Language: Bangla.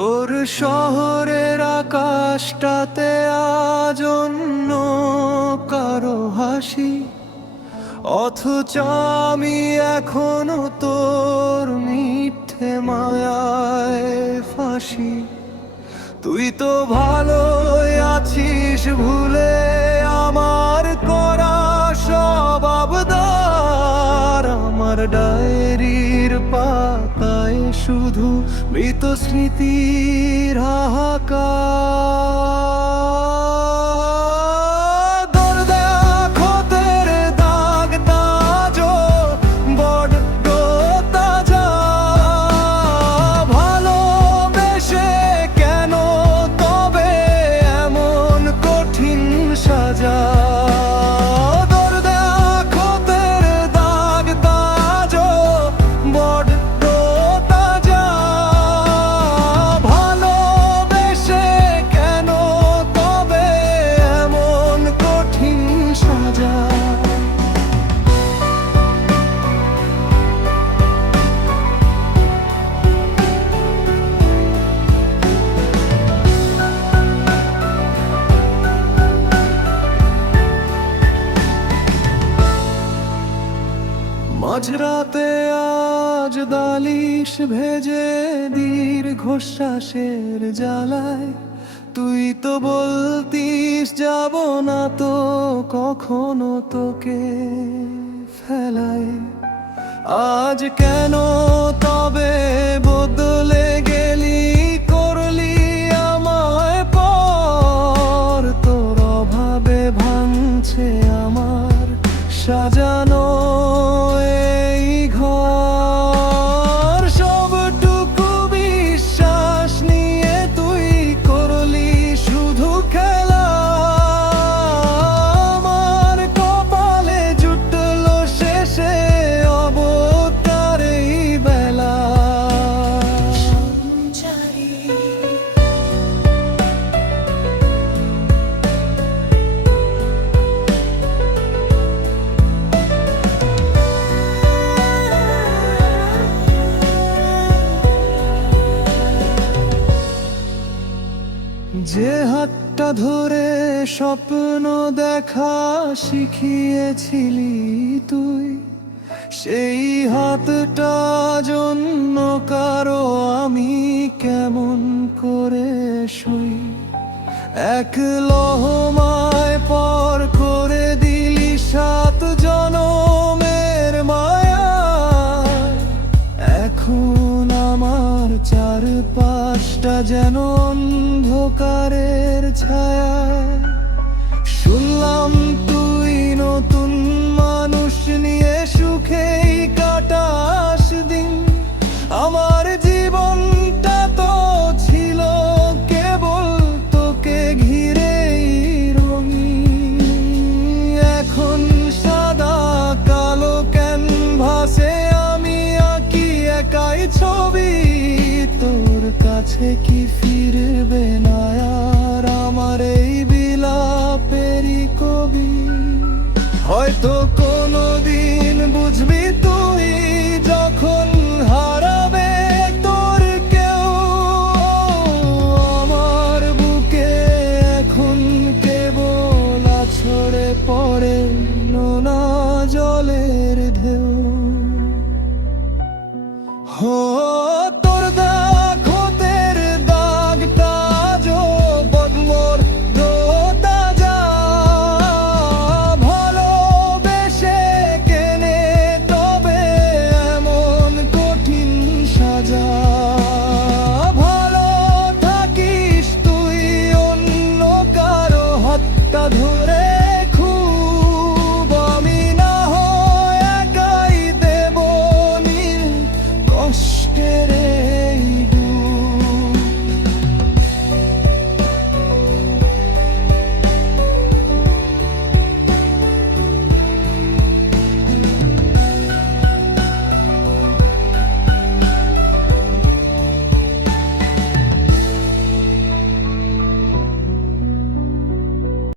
তোর শহরের আকাশটাতে আজ অন্য কারো হাসি, অথচ আমি এখনো তোর মিথ্যে মায়ায় ফাঁসি। তুই তো ভালোই আছিস ভুলে আমার করা সব আবদার। আমার ডায়েরির পাতায় শুধু মৃত স্মৃতির হাহাকার। দরদা খতের দাগ তাজো বড্ড তাজা, ভালোবেসে কেন তবে এমন কঠিন সাজা। দরদা খতের দাগ তাজো বড্ড তাজা, ভালোবেসে কেন তবে এমন কঠিন সাজা। মাঝরাতে আজ দালিশ ভেজে দীর্ঘশ্বাসের জ্বালায়, তুই তো বলতিস যাব না তো কখনো তোকে ফেলায়। আজ কেন তবে বদলে গেলি, করলি আমায় পর। তোর অভাবে ভাঙছে আমার সাজানো এই ঘর। সবটুকু বিশ্বাস নিয়ে তুই করলি শুধু খেলা। আমার কপালে জুটলো শেষে অবতার এই বেলা। যে হাতটা ধরে স্বপ্ন দেখা শিখিয়েছিলি তুই, সেই হাতটা জন্য কারো আমি কেমন করে শুই। এক লহমায় পর করে দিলি 7 জনমের মায়া। এখন আমার চারপাশটা যেন অন্ধকারের ছায়া। শুনলাম তুই নতুন মানুষ নিয়ে সুখেই কাটাস দিন। আমার জীবনটা তো ছিল কেবল তোকে ঘিরেই রঙিন। এখন সাদা কালো ক্যানভাসে আমি আঁকি একাই ছবি। তোর কাছে কি ফিরবে না আর আমার এই বিলাপেরই কবি? হয়তো কোনোদিন বুঝবি তুই।